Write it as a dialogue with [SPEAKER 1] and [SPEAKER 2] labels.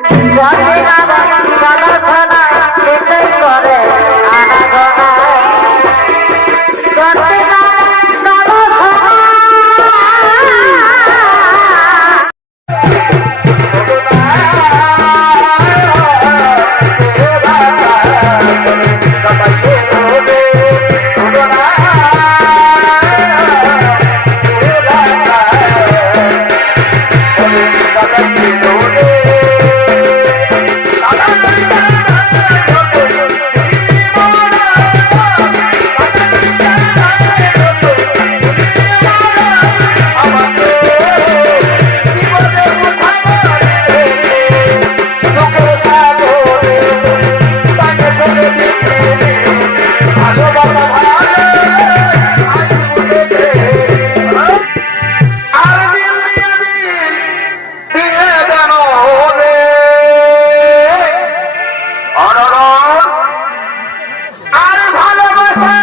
[SPEAKER 1] স্বাধীনতা সাধনা টাকা